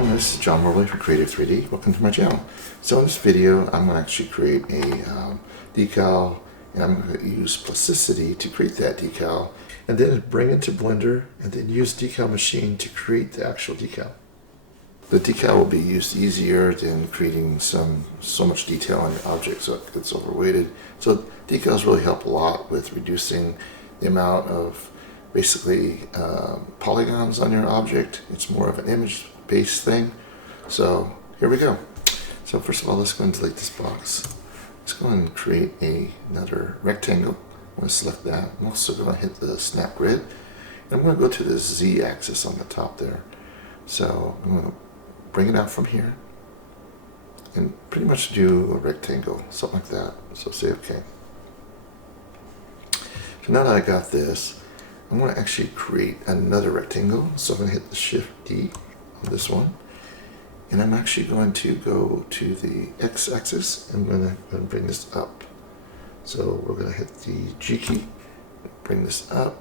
everyone, this is John Morley from Creative 3D. Welcome to my channel. So in this video, I'm going to actually create a decal, and I'm going to use Plasticity to create that decal, and then bring it to Blender, and then use Decal Machine to create the actual decal. The decal will be used easier than creating so much detail on the object, so it gets overweighted. So decals really help a lot with reducing the amount of basically polygons on your object. It's more of an image-based thing. So here we go. So first of all, let's go and delete this box. Let's go and create another rectangle. I'm going to select that. I'm also going to hit the snap grid. And I'm going to go to the Z-axis on the top there. So I'm going to bring it out from here and pretty much do a rectangle, something like that. So say OK. So now that I got this, I'm going to actually create another rectangle. So I'm going to hit the Shift D on this one. And I'm actually going to go to the X-axis. I'm going to bring this up. So we're going to hit the G key, bring this up.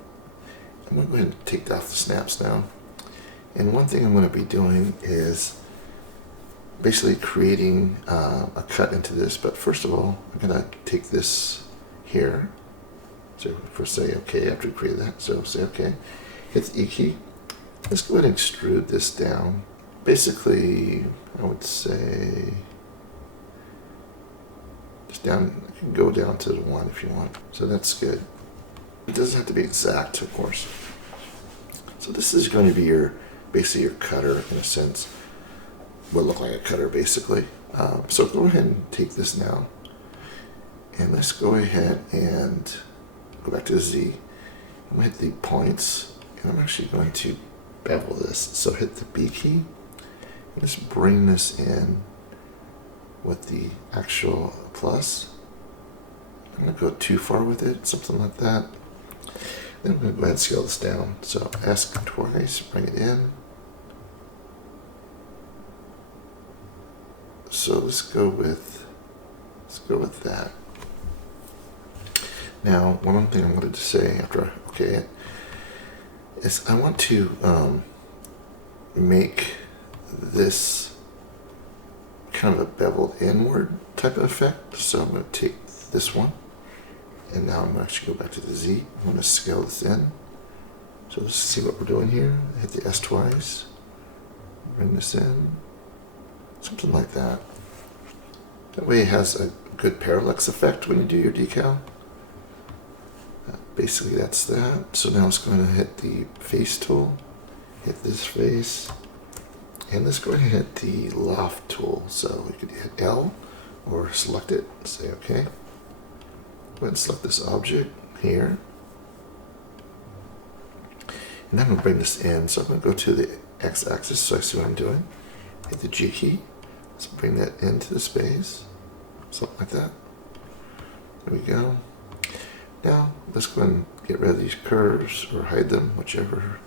I'm going to go ahead and take off the snaps now. And one thing I'm going to be doing is basically creating a cut into this. But first of all, I'm going to take this here. So first say OK after we create that. So say OK. Hit the E key. Let's go ahead and extrude this down. Basically, I would say just down. You can go down to the 1 if you want. So that's good. It doesn't have to be exact, of course. So this is going to be basically your cutter in a sense. Will look like a cutter basically. So go ahead and take this now, and let's go ahead and go back to the Z. I'm going to hit the points, and I'm actually going to bevel this. So hit the B key, and just bring this in with the actual plus. I'm going to go too far with it, something like that. Then I'm going to go ahead and scale this down. So ask twice, bring it in. So let's go with that. Now, one thing I wanted to say after I OK it is I want to make this kind of a beveled inward type of effect. So I'm going to take this one, and now I'm going to actually go back to the Z. I'm going to scale this in. So let's see what we're doing here. Hit the S twice, bring this in, something like that. That way it has a good parallax effect when you do your decal. Basically that's that. So now it's going to hit the face tool, hit this face, and let's go ahead and hit the loft tool. So you could hit L or select it, say OK. Go ahead and select this object here. And I'm going to bring this in. So I'm going to go to the X-axis so I see what I'm doing. Hit the G key. Let's bring that into the space. Something like that. There we go. Now, let's go ahead and get rid of these curves or hide them, whichever.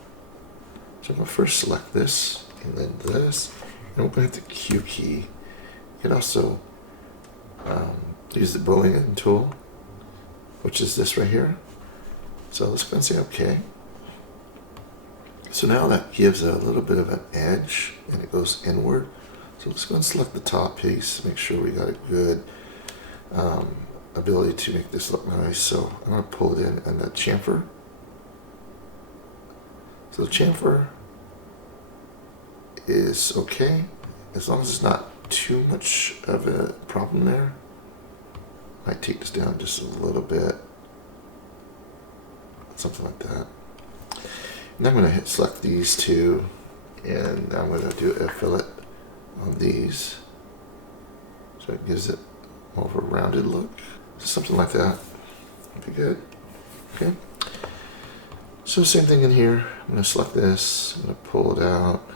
So I'm going to first select this and then this. And we're going to hit the Q key. You can also use the Boolean tool, which is this right here. So let's go and say OK. So now that gives a little bit of an edge and it goes inward. So let's go and select the top piece, make sure we got a good ability to make this look nice. So I'm going to pull it in and the chamfer. So the chamfer is okay, as long as it's not too much of a problem there. I might take this down just a little bit, something like that. And I'm going to select these two, and I'm going to do a fillet on these, so it gives it more of a rounded look, something like that. Would be good. Okay. So same thing in here. I'm going to select this. I'm going to pull it out.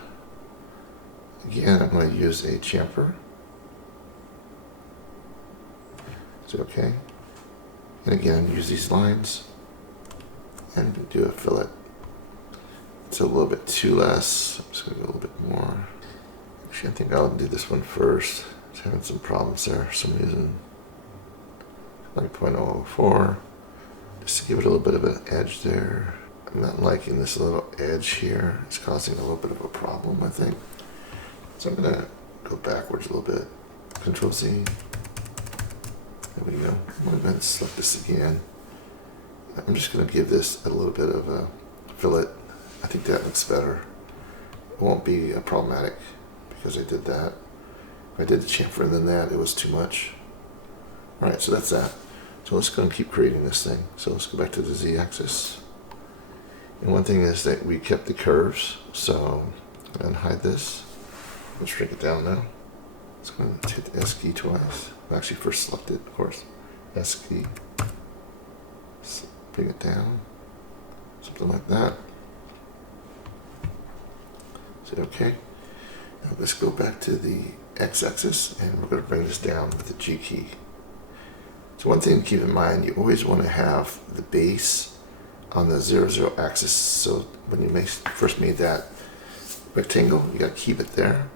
Again, I'm going to use a chamfer. So okay. And again, use these lines and do a fillet. It's a little bit too less. I'm just going to go a little bit more. Actually, I think I'll do this one first. It's having some problems there for some reason. 9.04, just to give it a little bit of an edge there. I'm not liking this little edge here. It's causing a little bit of a problem, I think. So I'm gonna go backwards a little bit. Control C. There we go. I'm gonna go ahead and select this again. I'm just gonna give this a little bit of a fillet. I think that looks better. It won't be problematic because I did that. If I did the chamfer than that, it was too much. All right, so that's that. So let's go and keep creating this thing. So let's go back to the Z-axis. And one thing is that we kept the curves. So I'm gonna hide this. Let's shrink it down now. Let's go and hit the S key twice. I'll actually first select it, of course. S key. Bring it down. Something like that. Say okay. Now let's go back to the X-axis and we're going to bring this down with the G key. So one thing to keep in mind, you always want to have the base on the 0, 0 axis. So when you first made that rectangle, you got to keep it there.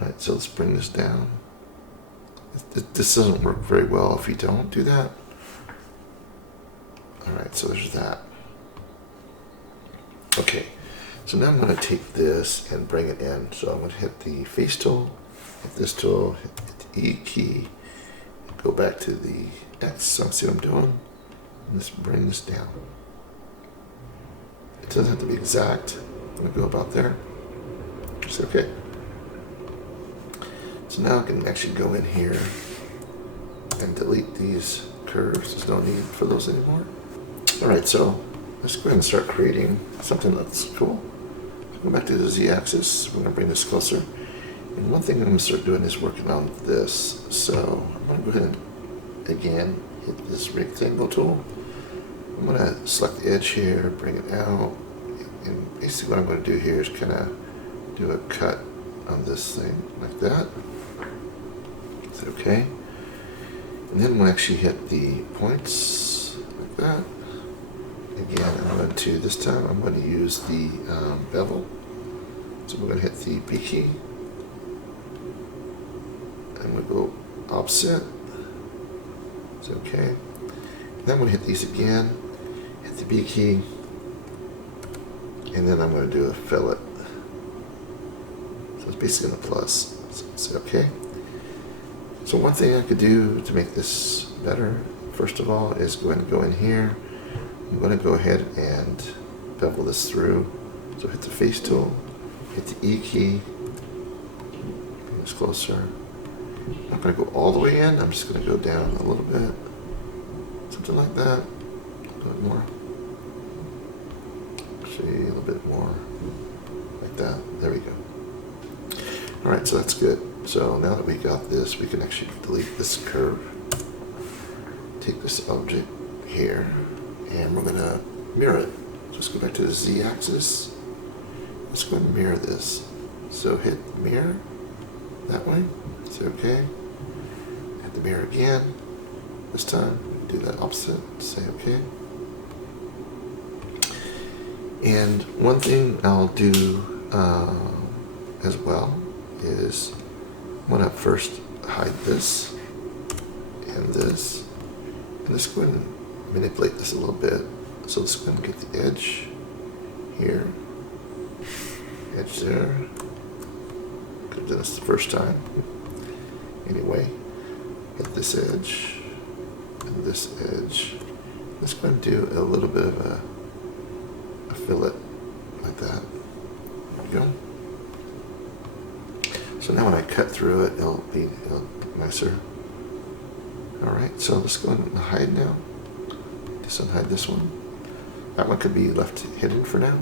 All right, so let's bring this down. This doesn't work very well if you don't do that. All right, so there's that. Okay, so now I'm going to take this and bring it in. So I'm going to hit the face tool, hit this tool, hit the E key, go back to the X. So see what I'm doing? And just bring this down. It doesn't have to be exact. I'm going to go about there. Just okay. So now I can actually go in here and delete these curves. There's no need for those anymore. All right, so let's go ahead and start creating something that's cool. Go back to the Z-axis. We're going to bring this closer. And one thing I'm going to start doing is working on this. So I'm going to go ahead and, again, hit this rectangle tool. I'm going to select the edge here, bring it out. And basically what I'm going to do here is kind of do a cut on this thing like that. Is that okay? And then we'll actually hit the points like that. Again, I'm going to, this time I'm going to use the bevel. So we're going to hit the B key. And we'll go opposite. It's okay. And then I'm going to hit these again, hit the B key, and then I'm going to do a fillet. So it's basically a plus. So it's okay. So one thing I could do to make this better, first of all, is go ahead and go in here. I'm going to go ahead and bevel this through. So hit the face tool, hit the E key, bring this closer. I'm not going to go all the way in, I'm just going to go down a little bit. Something like that. A little bit more. Actually, a little bit more. Like that. There we go. Alright, so that's good. So now that we got this, we can actually delete this curve. Take this object here. And we're going to mirror it. So let's go back to the Z-axis. Let's go and mirror this. So hit mirror that way. Say okay. Hit the mirror again. This time, do that opposite. Say okay. And one thing I'll do as well is I'm going to first hide this and this. And let's go ahead and manipulate this a little bit. So let's go and get the edge here, edge there. Could have done this the first time. Anyway, hit this edge and this edge. Let's go and do a little bit of a fillet like that. There we go. So now when I cut through it, it'll look nicer. All right, so let's go and hide now. Just unhide this one. That one could be left hidden for now.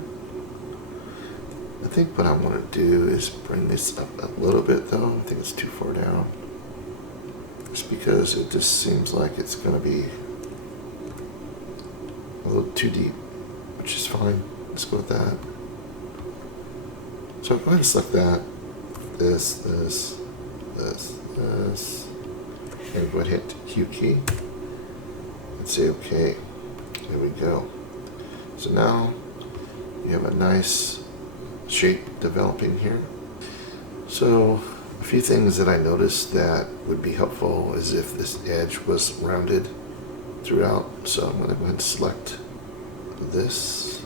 I think what I want to do is bring this up a little bit though. I think it's too far down. Just because it just seems like it's going to be a little too deep, which is fine. Let's go with that. So go ahead and select that. This, and go ahead and hit Q key and say okay. There we go. So now you have a nice shape developing here. So a few things that I noticed that would be helpful is if this edge was rounded throughout. So I'm going to go ahead and select this.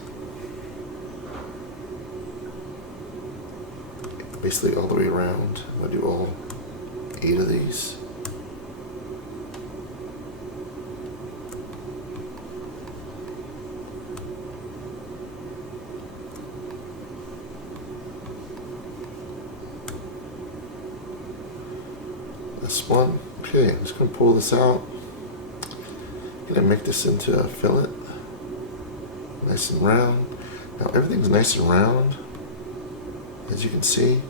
basically all the way around. I'm going to do all 8 of these. This one. Okay, I'm just going to pull this out. I'm going to make this into a fillet. Nice and round. Now everything's nice and round, as you can see.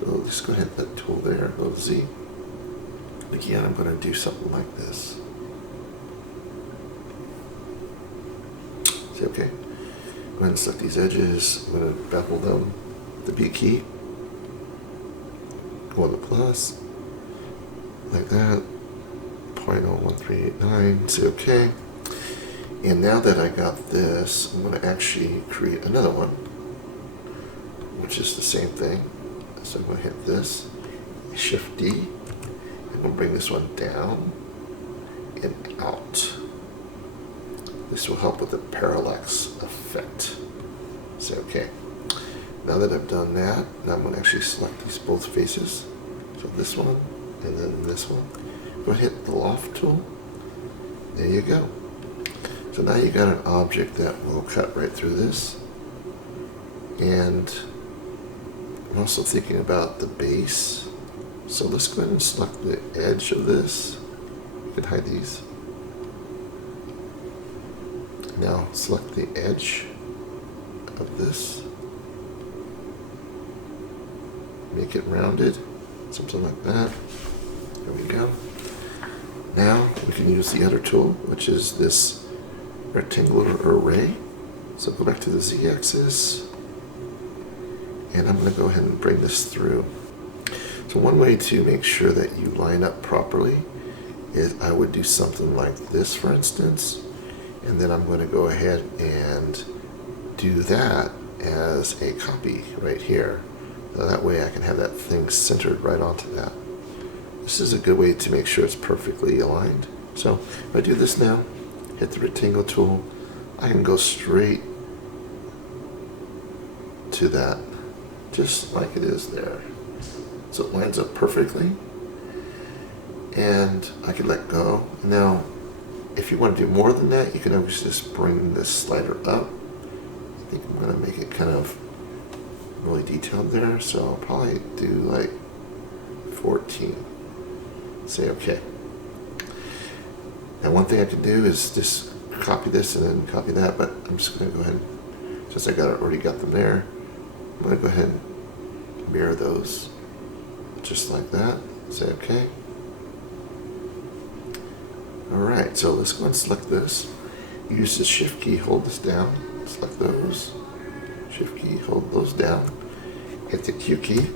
So just go ahead and hit that tool there, go to Z. Again, I'm going to do something like this. See, okay. Go ahead and select these edges. I'm going to bevel them with the B key. Go on the plus. Like that. 0.01389. Say okay. And now that I got this, I'm going to actually create another one, which is the same thing. So I'm going to hit this, Shift D. I'm going to bring this one down and out. This will help with the parallax effect. Say okay. Now that I've done that, now I'm going to actually select these both faces. So this one and then this one. Go ahead and hit the loft tool. There you go. So now you got an object that will cut right through this. And I'm also thinking about the base. So let's go ahead and select the edge of this. You can hide these. Now select the edge of this. Make it rounded, something like that. There we go. Now we can use the other tool, which is this rectangular array. So go back to the Z-axis, and I'm going to go ahead and bring this through. So one way to make sure that you line up properly is I would do something like this, for instance, and then I'm going to go ahead and do that as a copy right here. So that way I can have that thing centered right onto that. This is a good way to make sure it's perfectly aligned. So if I do this now, hit the rectangle tool, I can go straight to that, just like it is there. So it lines up perfectly, and I can let go. Now, if you want to do more than that, you can always just bring this slider up. I think I'm going to make it kind of really detailed there, so I'll probably do like 14. Say okay. Now one thing I can do is just copy this and then copy that, but I'm just going to go ahead, since I already got them there, I'm going to go ahead and mirror those just like that. Say okay. Alright, so let's go and select this. Use the Shift key, hold this down, select those. Shift key, hold those down. Hit the Q key.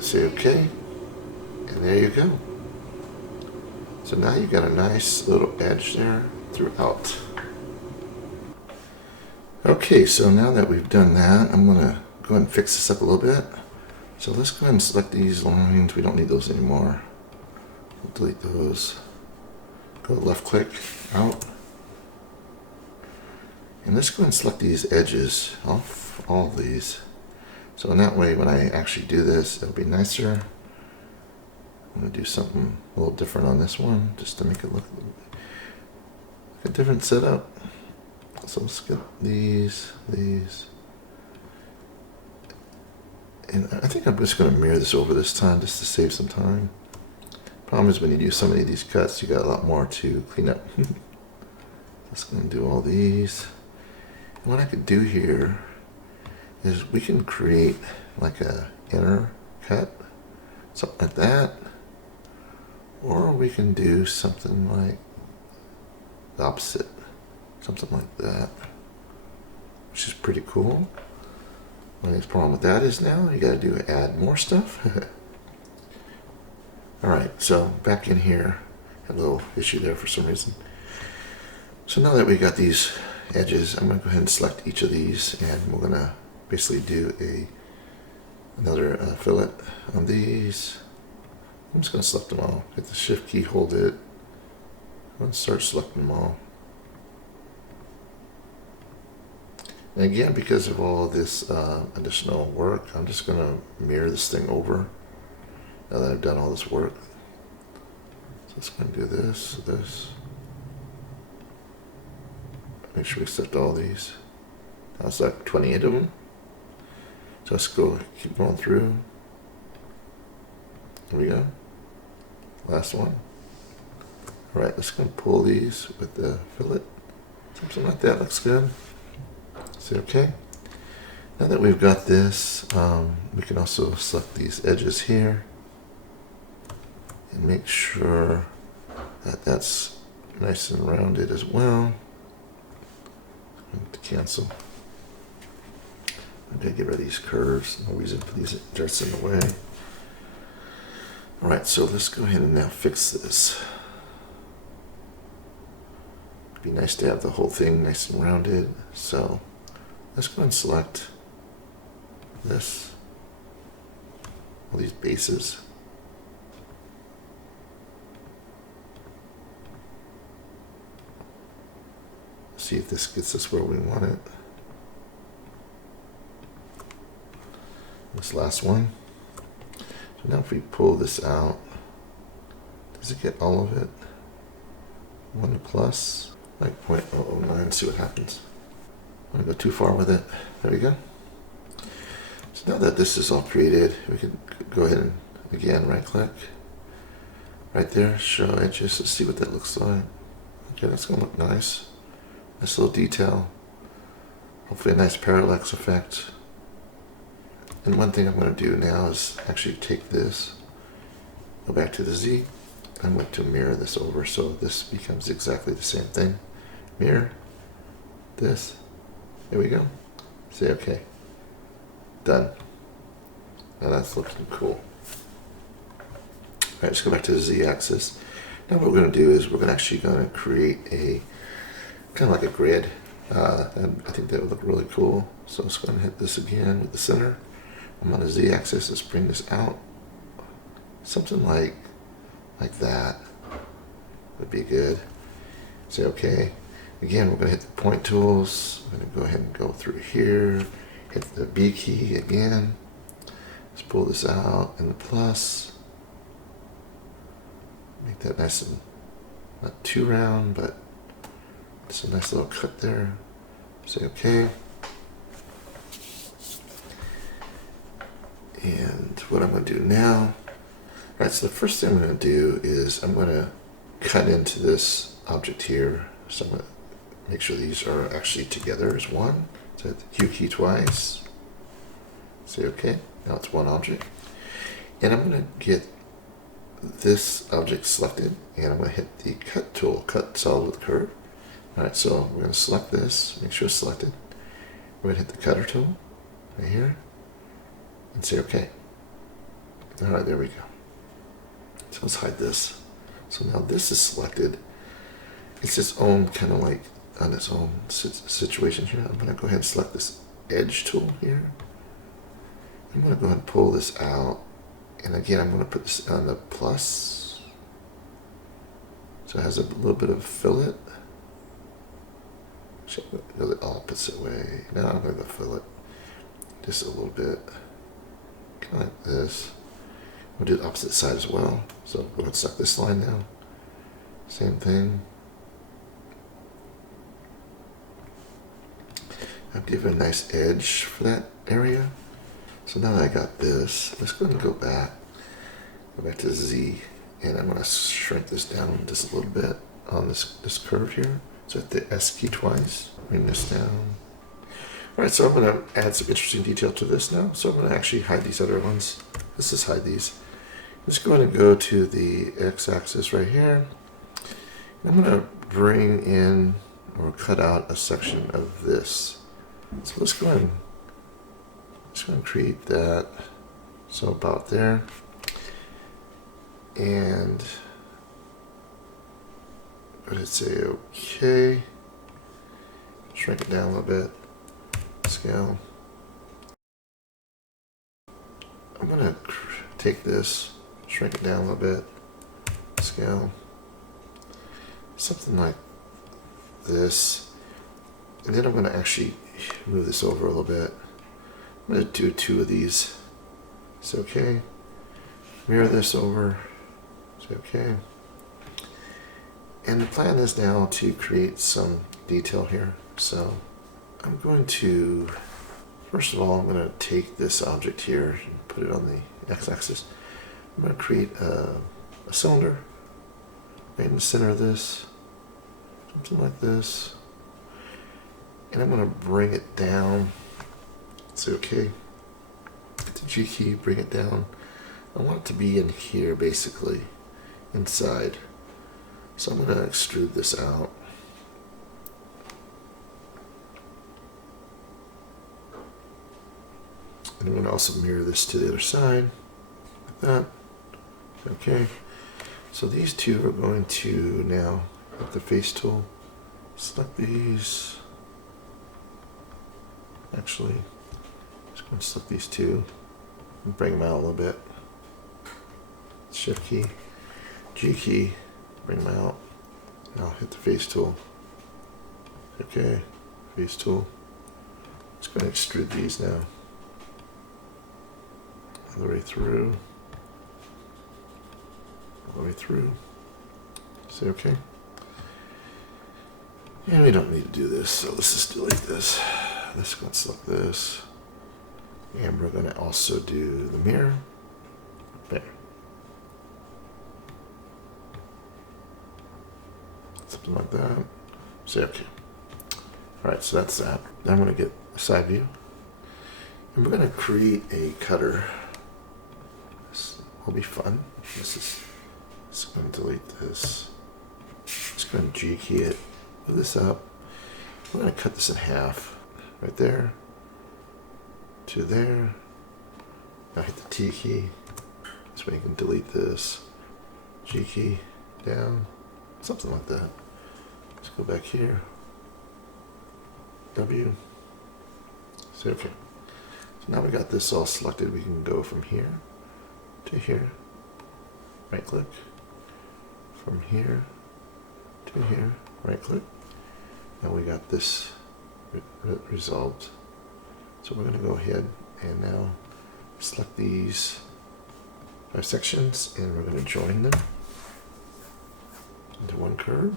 Say okay. And there you go. So now you got a nice little edge there throughout. Okay, so now that we've done that, I'm going to go ahead and fix this up a little bit. So let's go ahead and select these lines. We don't need those anymore. We'll delete those. Go left click, out. And let's go ahead and select these edges off all of these. So in that way, when I actually do this, it'll be nicer. I'm going to do something a little different on this one, just to make it look like a different setup. So let's get these. And I think I'm just going to mirror this over this time, just to save some time. Problem is, when you do so many of these cuts, you got a lot more to clean up. Just going to do all these. And what I could do here is we can create like a inner cut, something like that, or we can do something like the opposite, something like that, which is pretty cool. Only problem with that is now you got to do add more stuff. Alright, so back in here, had a little issue there for some reason. So now that we got these edges, I'm going to go ahead and select each of these, and we're going to basically do another fillet on these. I'm just going to select them all. Hit the Shift key, hold it. I'm going to start selecting them all. And again, because of all this additional work, I'm just going to mirror this thing over now that I've done all this work. So let's go and do this. Make sure we select all these. Now it's like 28 of them. So let's go, keep going through. There we go. Last one. All right, let's go and pull these with the fillet. Something like that looks good. Say okay. Now that we've got this, we can also select these edges here and make sure that that's nice and rounded as well. To cancel. I'm going to get rid of these curves. No reason for these darts in the way. Alright, so let's go ahead and now fix this. It'd be nice to have the whole thing nice and rounded. So let's go and select this. All these bases. See if this gets us where we want it. This last one. So now if we pull this out, does it get all of it? 1 plus, like 0.009, see what happens. I'm going to go too far with it. There we go. So now that this is all created, we can go ahead and again right click. Right there, show edges. Let's see what that looks like. Okay, that's going to look nice. Nice little detail. Hopefully a nice parallax effect. And one thing I'm going to do now is actually take this, go back to the Z, I'm going to mirror this over so this becomes exactly the same thing. Mirror this. There we go. Say okay. Done. Now that's looking cool. Alright, let's go back to the Z axis. Now what we're going to do is we're actually going to create a kind of like a grid. And I think that would look really cool. So let's go ahead and hit this again with the center. I'm on the Z axis. Let's bring this out. Something like that would be good. Say okay. Again, we're going to hit the point tools. I'm going to go ahead and go through here. Hit the B key again. Let's pull this out and the plus. Make that nice and not too round, but just a nice little cut there. Say okay. And what I'm going to do now, right, so the first thing I'm going to do is I'm going to cut into this object here. So I'm going to make sure these are actually together as one. So hit the Q key twice. Say okay. Now it's one object. And I'm going to get this object selected, and I'm going to hit the cut tool, cut solid with curve. Alright, so we're going to select this, make sure it's selected. We're going to hit the cutter tool right here and say okay. Alright, there we go. So let's hide this. So now this is selected. It's its own kind of like on its own situation here. I'm going to go ahead and select this edge tool here. I'm going to go ahead and pull this out. And again, I'm going to put this on the plus. So it has a little bit of fillet. Should go the opposite way. Now I'm going to go fillet. Just a little bit. Kind of like this. We'll do the opposite side as well. So go ahead and select this line now. Same thing. I'll give it a nice edge for that area. So now that I got this, let's go ahead and go back to Z, and I'm going to shrink this down just a little bit on this curve here. So hit the S key twice, bring this down. All right, so I'm going to add some interesting detail to this now. So I'm going to actually hide these other ones. Let's just hide these. Let's go ahead and go to the X axis right here. I'm going to bring in or cut out a section of this. So let's go ahead and just going to create that, so about there, and go ahead and say okay, shrink it down a little bit, scale. I'm going to take this, shrink it down a little bit, scale, something like this, and then I'm going to actually move this over a little bit. I'm going to do 2 of these. It's okay. Mirror this over. It's okay. And the plan is now to create some detail here. So I'm going to, first of all, I'm going to take this object here and put it on the x-axis. I'm going to create a cylinder right in the center of this, something like this. And I'm going to bring it down. It's okay. Hit the G key, bring it down. I want it to be in here, basically, inside. So I'm going to extrude this out. And I'm going to also mirror this to the other side, like that. Okay. So these two are going to now hit the face tool, select these. Actually, just going to select these two and bring them out a little bit. Shift key, G key, bring them out. Now hit the face tool. Okay, face tool. Just going to extrude these now. All the way through. All the way through. Say okay. And we don't need to do this, so let's just delete this. Let's go and select this. And we're going to also do the mirror. There. Something like that. Say okay. Alright, so that's that. Now I'm going to get a side view. And we're going to create a cutter. This will be fun. Just going to delete this. Just going to G key it. Move this up. We're going to cut this in half. Right there. To there. Now hit the T key. This way you can delete this. G key. Down. Something like that. Let's go back here. W. Say okay. So now we got this all selected. We can go from here to here. Right click. From here to here. Right click. Now we got this resolved. So we're going to go ahead and now select these 5 sections and we're going to join them into one curve.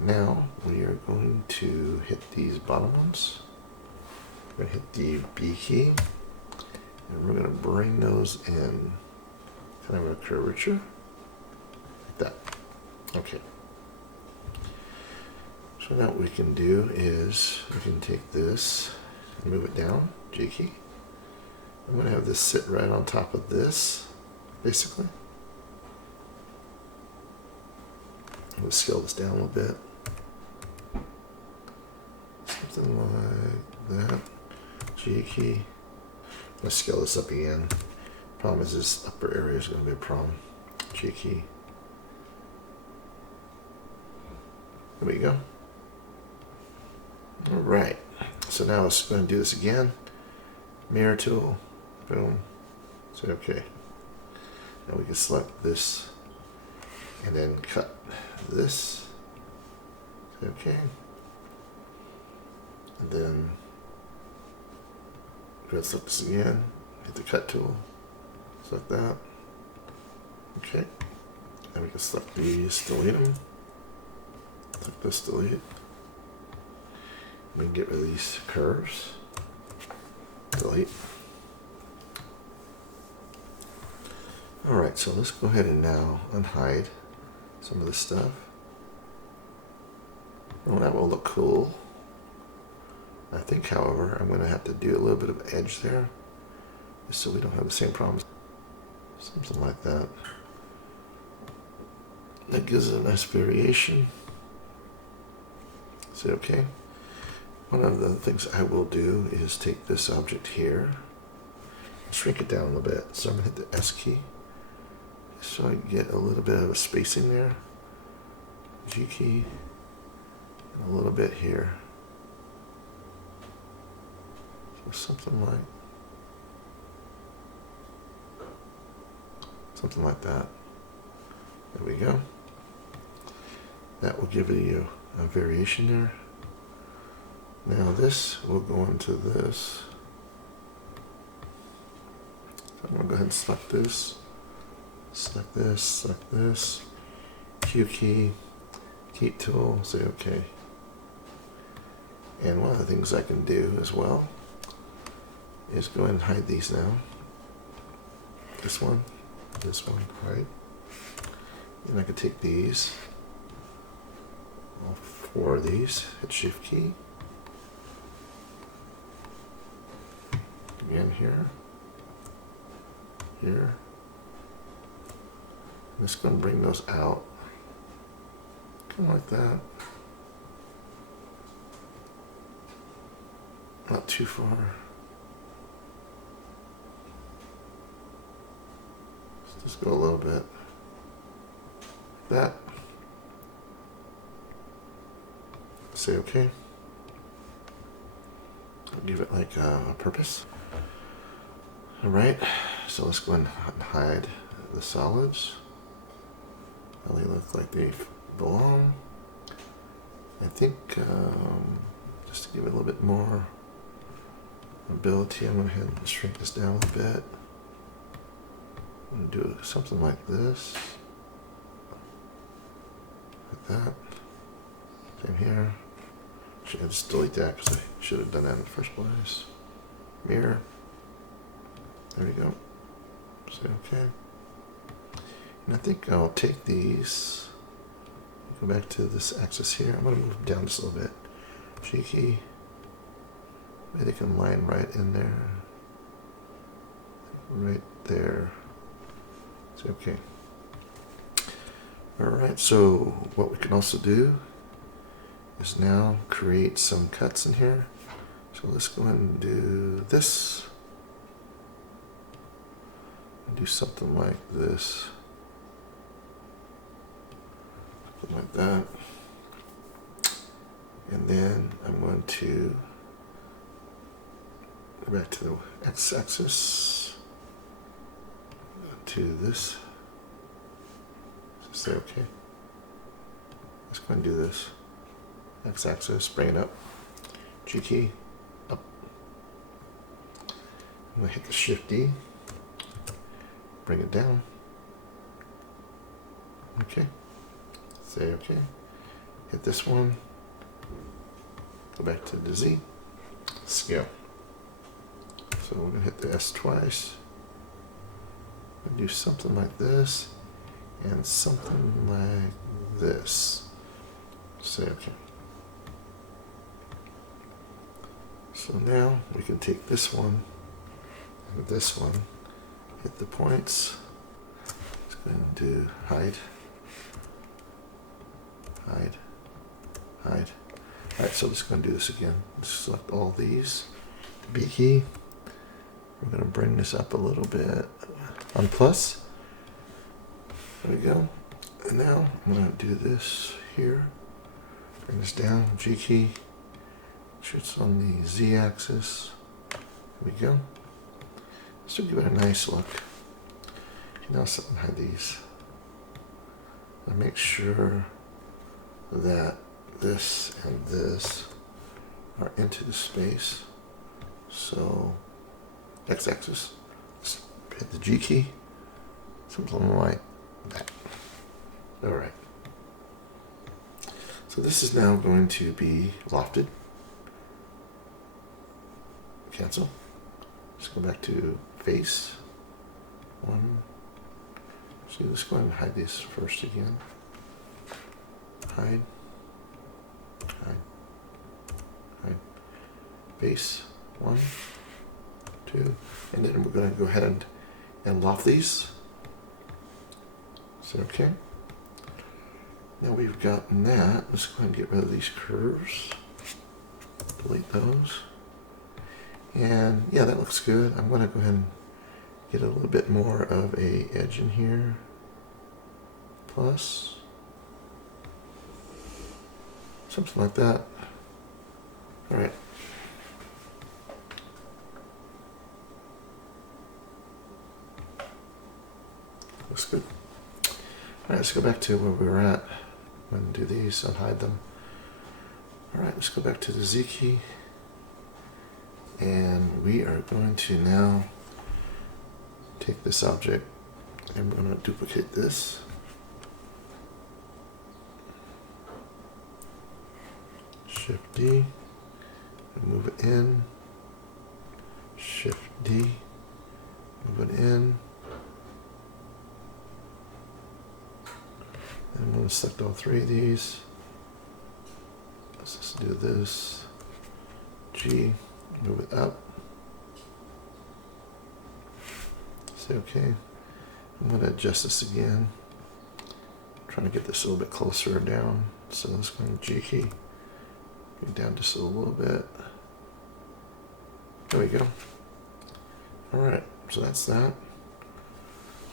Now we are going to hit these bottom ones. We're going to hit the B key and we're going to bring those in kind of a curvature like that. Okay. So now what we can do is we can take this and move it down, G key. I'm going to have this sit right on top of this, basically. I'm going to scale this down a little bit. Something like that. G key. I'm going to scale this up again. Problem is this upper area is going to be a problem. G key. There we go. All right. So now let's go and do this again. Mirror tool. Boom. Say okay. Now we can select this and then cut this. Say okay. And then go and select this again. Hit the cut tool. Select that. Okay. And we can select these, delete them. Select this, delete. We can get rid of these curves. Delete. Alright, so let's go ahead and now unhide some of this stuff. Well, that will look cool. I think, however, I'm going to have to do a little bit of edge there, just so we don't have the same problems. Something like that. That gives it a nice variation. Say okay. One of the things I will do is take this object here, shrink it down a little bit. So I'm going to hit the S key, so I get a little bit of a spacing there. G key, and a little bit here. So something like that. There we go. That will give you a variation there. Now this will go into this. I'm going to go ahead and select this, select this, select this, Q key, keep tool, say OK. And one of the things I can do as well is go ahead and hide these now. This one, right? And I can take these, all 4 of these, hit Shift key. Again here. Here. I'm just going to bring those out, kind of like that. Not too far. Let's just go a little bit. Like that. Say OK. I'll give it like a purpose. Alright, so let's go ahead and hide the solids. How they look like they belong. I think just to give it a little bit more ability, I'm going to go ahead and shrink this down a little bit. I'm going to do something like this. Like that. Same here. Should I just delete that because I should have done that in the first place. Mirror. There we go. Say OK. And I think I'll take these, go back to this axis here. I'm going to move them down just a little bit. G key. Maybe they can line right in there. Right there. Say OK. Alright, so what we can also do is now create some cuts in here. So let's go ahead and do this. Do something like this. Something like that. And then I'm going to go back to the x-axis, to this. Say OK. Let's go and do this. X-axis, bring it up. G key, up. I'm going to hit the Shift D. Bring it down. OK. Say OK. Hit this one. Go back to the Z. Scale. So we're going to hit the S twice. And do something like this. And something like this. Say OK. So now we can take this one and this one. Hit the points. Let's go ahead and do hide. Hide. Hide. Alright, so let's go and do this again. Select all these. The B key. We're going to bring this up a little bit on plus. There we go. And now I'm going to do this here. Bring this down. G key. Shoots on the Z axis. There we go. Still give it a nice look. Now something hide these. I make sure that this and this are into the space. So x-axis. Hit the G key. Something like that. Alright. So this is now going to be lofted. Cancel. Let's go back to face. 1. So let's go ahead and hide these first again. Hide. Hide. Hide. Base. 1, 2. And then we're going to go ahead and loft these. So OK. Now we've gotten that. Let's go ahead and get rid of these curves. Delete those. And yeah, that looks good. I'm going to go ahead and get a little bit more of a edge in here. Plus. Something like that. All right. Looks good. All right, let's go back to where we were at. I'm going to do these, unhide them. Alright, let's go back to the Z key. And we are going to now take this object and we're going to duplicate this. Shift D and move it in. Shift D, move it in. And I'm going to select all three of these. Let's just do this. G, move it up. Say OK. I'm going to adjust this again. I'm trying to get this a little bit closer down. So let's go to G key. Bring it down just a little bit. There we go. Alright, so that's that.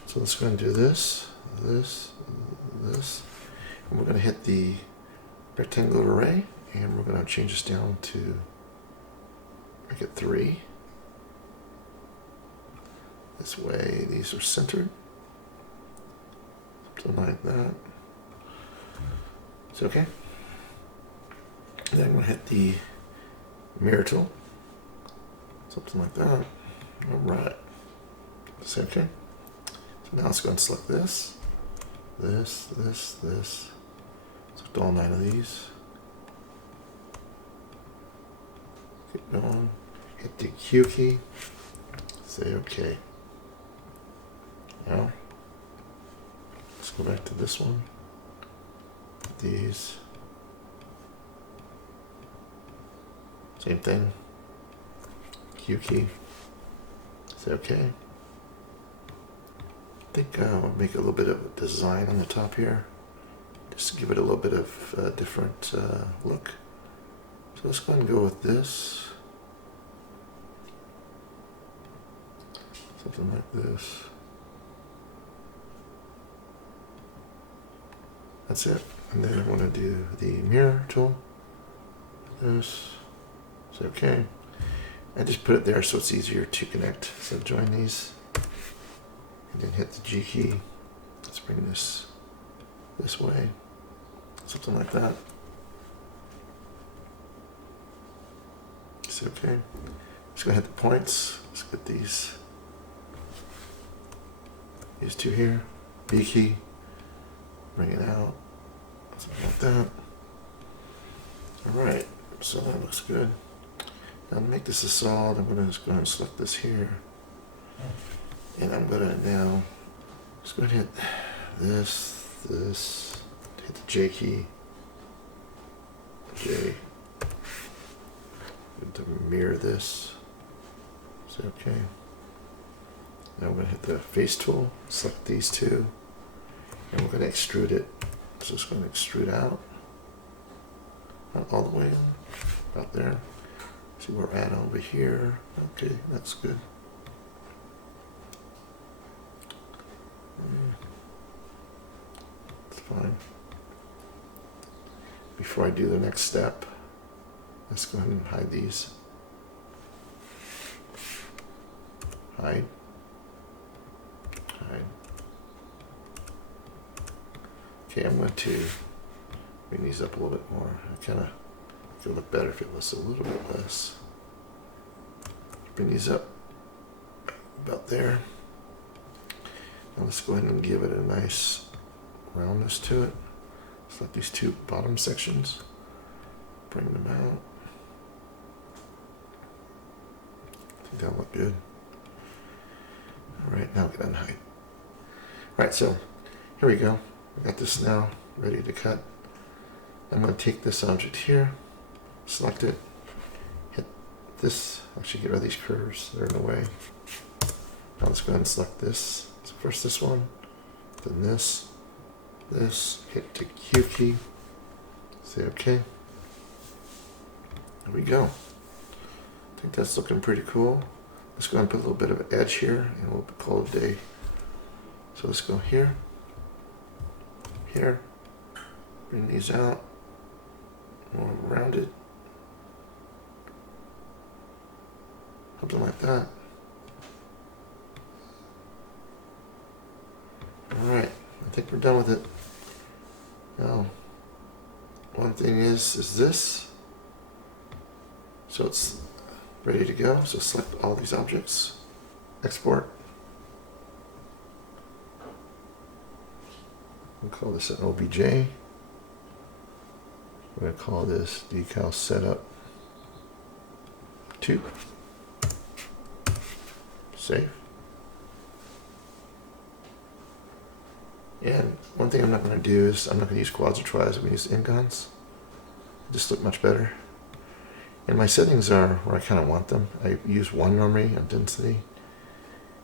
So let's go and do this, this. And we're going to hit the rectangular array and we're going to change this down to make it 3. This way these are centered. Something like that. It's okay. And then I'm going to hit the mirror tool. Something like that. Alright. It's okay. So now let's go and select this. This. Select all 9 of these. Keep going. Hit the Q key. Say OK. Now, let's go back to this one. These. Same thing. Q key. Say OK. I think I'll make a little bit of a design on the top here, just to give it a little bit of a different look. So let's go ahead and go with this. Something like this. That's it. And then I want to do the mirror tool. This. Say OK. I just put it there so it's easier to connect. So join these. And then hit the G key. Let's bring this way. Something like that. It's okay. Just gonna hit the points. Let's get these two here. B key. Bring it out. Something like that. Alright, so that looks good. Now to make this a solid, I'm gonna just go ahead and select this here. And I'm gonna now just go ahead and hit this, hit the J key, J, and to mirror this. Say OK. Now I'm gonna hit the face tool, select these two, and we're gonna extrude it. So it's gonna extrude out, not all the way in, about there. See where we're at over here. Okay, that's good. It's fine. Before I do the next step, let's go ahead and hide these. Hide. Okay, I'm going to bring these up a little bit more. I kind of feel look better if it was a little bit less. Bring these up about there. Now let's go ahead and give it a nice roundness to it. Select these two bottom sections. Bring them out. I think that'll look good. Alright, now get on height. Alright, so here we go. I got this now ready to cut. I'm going to take this object here, select it, hit this, actually get rid of these curves, they're in the way. Now let's go ahead and select this. So first this one, then this, hit the Q key, say OK. There we go. I think that's looking pretty cool. Let's go ahead and put a little bit of an edge here and we'll call it a day. So let's go here, bring these out, more rounded, something like that. Alright, I think we're done with it. Now, one thing is this. So it's ready to go. So select all these objects, export. We'll call this an OBJ. We're going to call this decal setup 2. Save. And one thing I'm not going to do is I'm not going to use quads or tries. I'm going to use ingons. Just look much better. And my settings are where I kind of want them. I use 1 normally on density.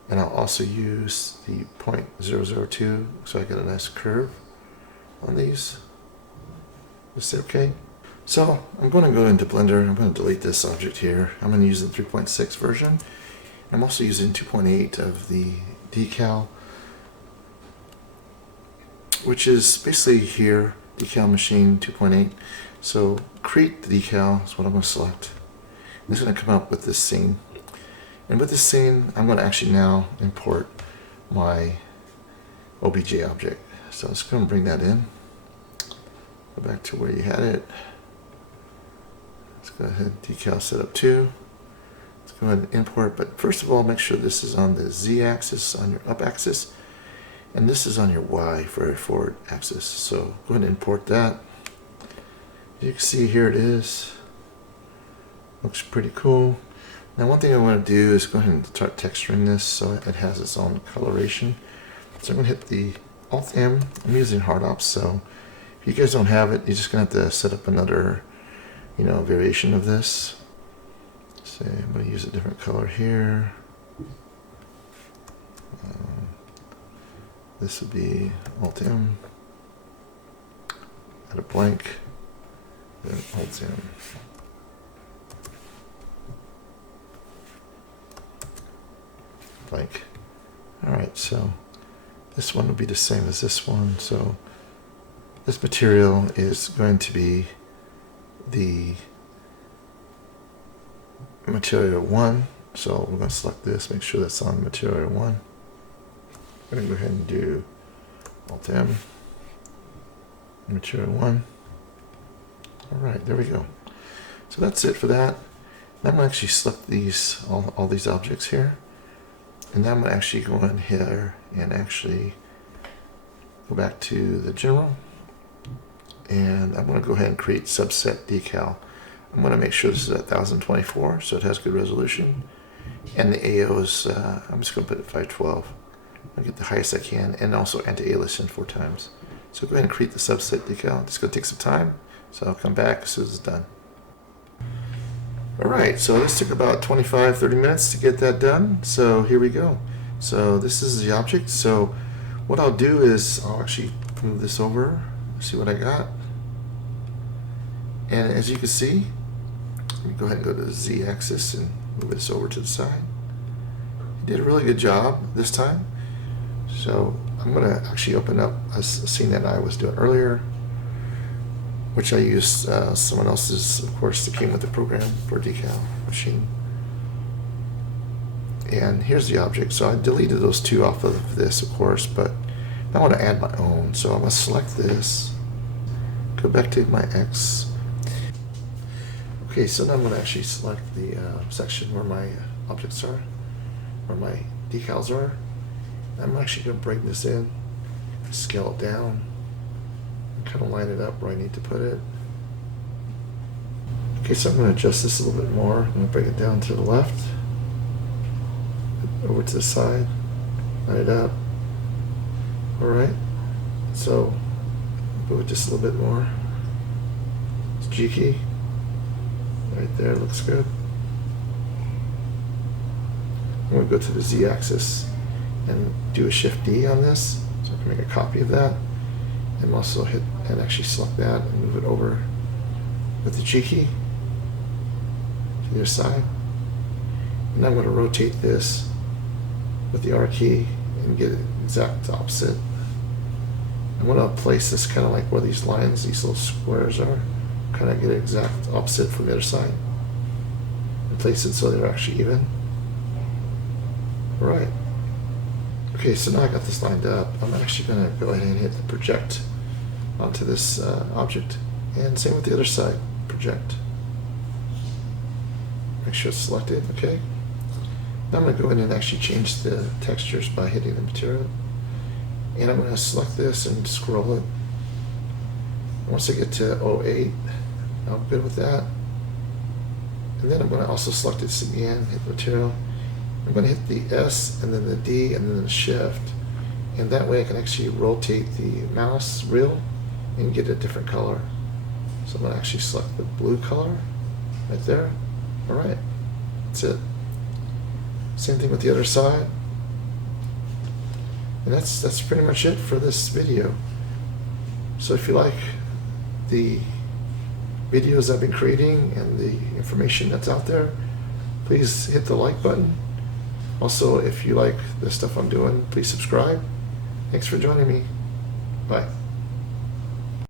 And I'll also use the 0.002 so I get a nice curve on these. Just say OK. So I'm going to go into Blender. I'm going to delete this object here. I'm going to use the 3.6 version. I'm also using 2.8 of the decal, which is basically here, Decal Machine 2.8. So create the decal is what I'm going to select. It's going to come up with this scene. And with this scene, I'm going to actually now import my OBJ object. So let's go and bring that in. Go back to where you had it. Let's go ahead, decal setup 2. Let's go ahead and import, but first of all, make sure this is on the Z axis, on your up axis, and this is on your Y for your forward axis. So go ahead and import that. You can see here it is. Looks pretty cool. Now one thing I want to do is go ahead and start texturing this so it has its own coloration. So I'm going to hit the Alt M. I'm using hard ops, so if you guys don't have it, you're just going to have to set up another, variation of this. Say I'm going to use a different color here. This would be Alt M. Add a blank. Then Alt M. Blank. Alright, so this one will be the same as this one. So this material is going to be the material 1. So we're going to select this, make sure that's on material 1. I'm going to go ahead and do Alt M, material 1. Alright, there we go. So that's it for that. Now I'm going to actually select these, all these objects here. And now I'm going to actually go in here and actually go back to the general. And I'm going to go ahead and create subset decal. I'm going to make sure this is at 1024 so it has good resolution. And the AO is, I'm just going to put it 512. I'll get the highest I can, and also anti-aliasing 4 times. So go ahead and create the subset decal. It's going to take some time, so I'll come back as soon as it's done. Alright, so this took about 25-30 minutes to get that done. So here we go. So this is the object. So what I'll do is I'll actually move this over, see what I got. And as you can see, let me go ahead and go to the Z axis and move this over to the side. He did a really good job this time. So I'm going to actually open up a scene that I was doing earlier, which I used someone else's, of course, that came with the program for Decal Machine. And here's the object. So I deleted those 2 off of this, of course, but I want to add my own. So I'm going to select this, go back to my X. Okay, so now I'm going to actually select the section where my objects are, where my decals are. I'm actually going to bring this in, scale it down, kind of line it up where I need to put it. Okay, so I'm going to adjust this a little bit more. I'm going to bring it down to the left, over to the side, line it up. Alright, so move it just a little bit more. It's G key. Right there, looks good. I'm going to go to the Z axis and do a Shift D on this, so I can make a copy of that. And also hit and actually select that and move it over with the G key to the other side. And I'm going to rotate this with the R key and get it exact opposite. I'm going to place this kind of like where these lines, these little squares are, kind of get it exact opposite from the other side. And place it so they're actually even. Alright. Okay, so now I got this lined up. I'm actually going to go ahead and hit the project onto this object. And same with the other side, project. make sure it's selected, okay? Now I'm going to go in and actually change the textures by hitting the material. And I'm going to select this and scroll it. Once I get to 08, I'm good with that. And then I'm going to also select this again, hit the material. I'm going to hit the S and then the D and then the shift. And that way I can actually rotate the mouse wheel and get a different color. So I'm going to actually select the blue color right there. All right, that's it. Same thing with the other side. And that's pretty much it for this video. So if you like the videos I've been creating and the information that's out there, please hit the like button. Also, if you like the stuff I'm doing, please subscribe. Thanks for joining me. Bye.